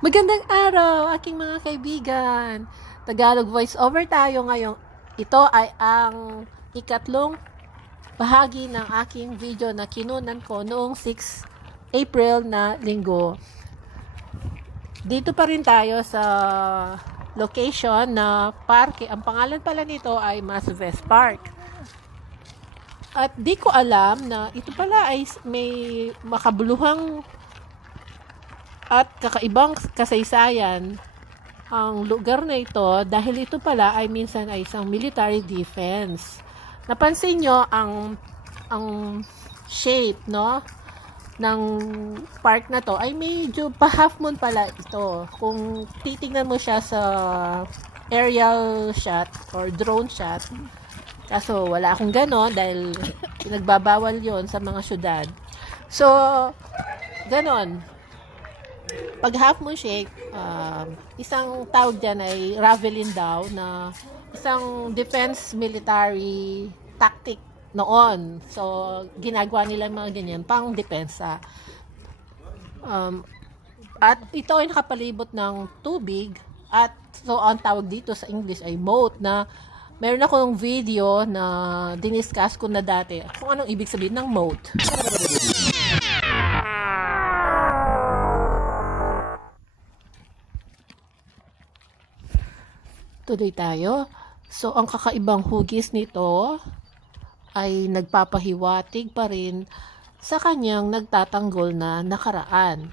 Magandang araw, aking mga kaibigan. Tagalog voice over tayo ngayong. Ito ay ang ikatlong bahagi ng aking video na kinunan ko noong 6 April na linggo. Dito pa rin tayo sa location na parke. Ang pangalan pala nito ay Masves Park. At di ko alam na ito pala ay may makabuluhang at kakaibang kasaysayan ang lugar na ito dahil ito pala ay minsan ay isang military defense. Napansin nyo ang shape ng park na to ay medyo pa half moon pala ito. Kung titingnan mo siya sa aerial shot or drone shot, kaso wala akong ganon dahil pinagbabawal yon sa mga syudad. So, ganon. Pag half moon shake, isang tawag dyan ay ravelin daw na isang defense military tactic noon. So, ginagawa nila mga ganyan pang depensa. At ito ay nakapalibot ng tubig at so ang tawag dito sa English ay moat na meron akong video na diniscuss ko na dati kung anong ibig sabihin ng moat. Tuloy tayo. So, ang kakaibang hugis nito ay nagpapahiwatig pa rin sa kanyang nagtatanggol na nakaraan.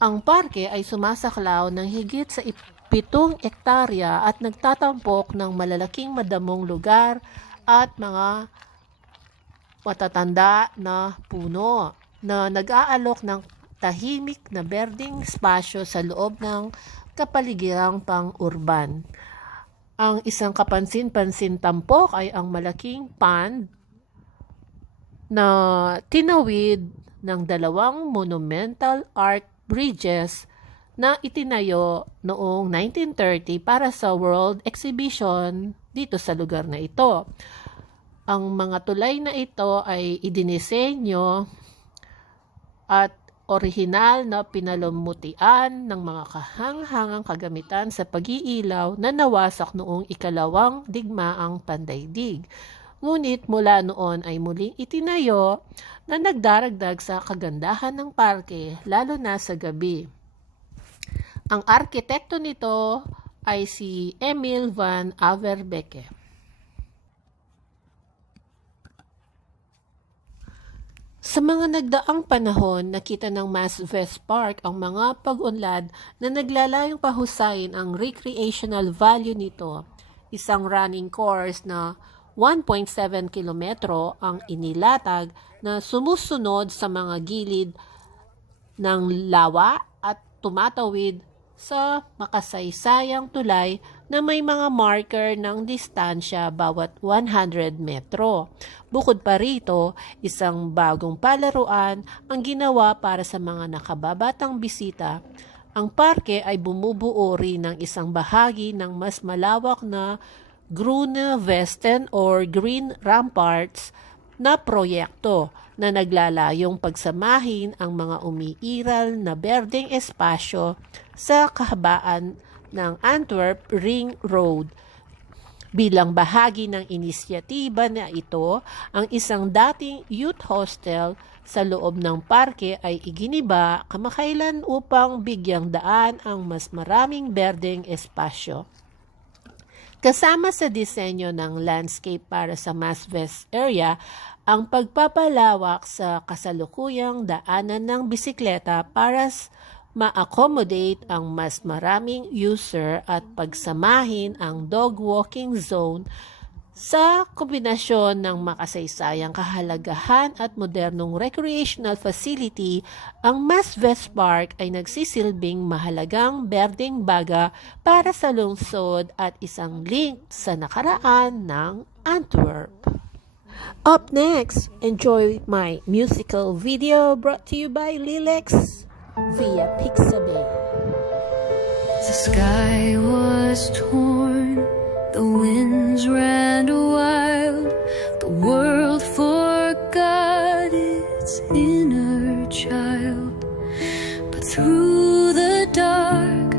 Ang parke ay sumasaklaw ng higit sa 7 ektarya at nagtatampok ng malalaking madamong lugar at mga matatanda na puno na nag-aalok ng tahimik na berdeng espasyo sa loob ng kapaligirang pang-urban. Ang isang kapansin-pansin tampok ay ang malaking pond na tinawid ng 2 monumental arch bridges na itinayo noong 1930 para sa World Exhibition dito sa lugar na ito. Ang mga tulay na ito ay idinisenyo at orihinal na pinalumutian ng mga kahanghangang kagamitan sa pag-iilaw na nawasak noong ikalawang digmaang pandaigdig. Ngunit mula noon ay muling itinayo na nagdaragdag sa kagandahan ng parke lalo na sa gabi. Ang arkitekto nito ay si Emil van Averbeke. Sa mga nagdaang panahon, nakita ng Masves Park ang mga pag-unlad na naglalayong pahusayin ang recreational value nito. Isang running course na 1.7 kilometro ang inilatag na sumusunod sa mga gilid ng lawa at tumatawid sa makasaysayang tulay na may mga marker ng distansya bawat 100 metro. Bukod pa rito, isang bagong palaruan ang ginawa para sa mga nakababatang bisita. Ang parke ay bumubuo rin ng isang bahagi ng mas malawak na Grüne Westen or Green Ramparts na proyekto na naglalayong pagsamahin ang mga umiiral na berdeng espasyo sa kahabaan ng Antwerp Ring Road. Bilang bahagi ng inisyatiba na ito, ang isang dating youth hostel sa loob ng parke ay iginiba kamakailan upang bigyang daan ang mas maraming berdeng espasyo. Kasama sa disenyo ng landscape para sa Masves area, ang pagpapalawak sa kasalukuyang daanan ng bisikleta para ma-accommodate ang mas maraming user at pagsamahin ang dog walking zone sa kombinasyon ng makasaysayang kahalagahan at modernong recreational facility. Ang Masves Park ay nagsisilbing mahalagang berdeng baga para sa lungsod at isang link sa nakaraan ng Antwerp. Up next, enjoy my musical video brought to you by Lilex via Pixabay. The sky was torn, the winds ran wild, the world forgot its inner child. But through the dark,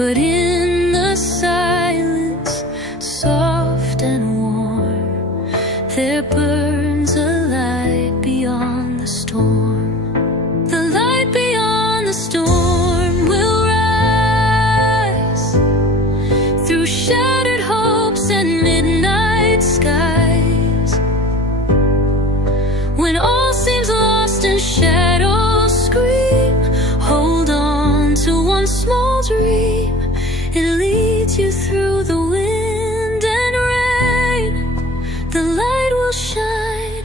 but in the silence, soft and warm, there burns a light beyond the storm. The light beyond the storm will rise through shattered hopes and midnight skies. When all seems lost and shadows scream, hold on to one small dream. It leads you through the wind and rain. The light will shine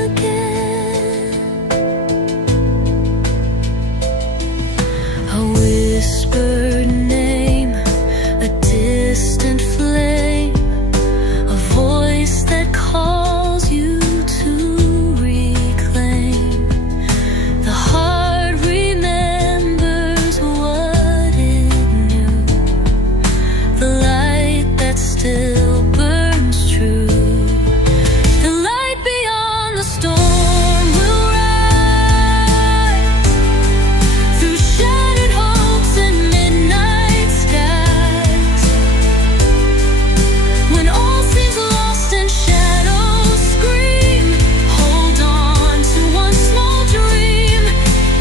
again. A whispered name, a distant flame, a voice that calls you to reclaim. The heart remembers what it knew, the light that still burns true. The light beyond the storm will rise through shattered hopes and midnight skies. When all seems lost and shadows scream, hold on to one small dream.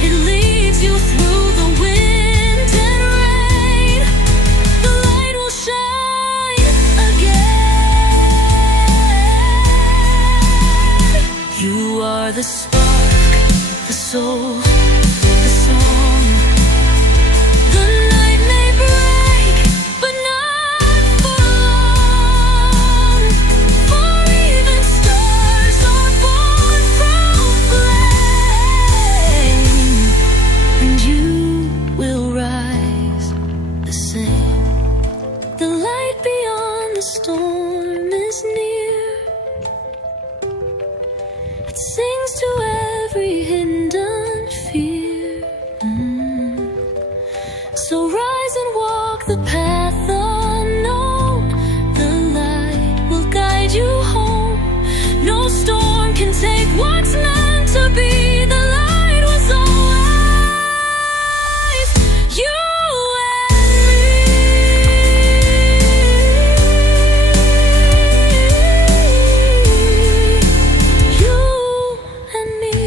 It leads you through the wind and rain. The light will shine again. You are the spark, the soul, the song. The night may break, but not for long. For even stars are born from flame, and you will rise the same. The light beyond the storm is near. It sings to every hidden fear. So rise and walk the path unknown. The light will guide you home. No storm can take what's meant to be. The light was always you and me. You and me.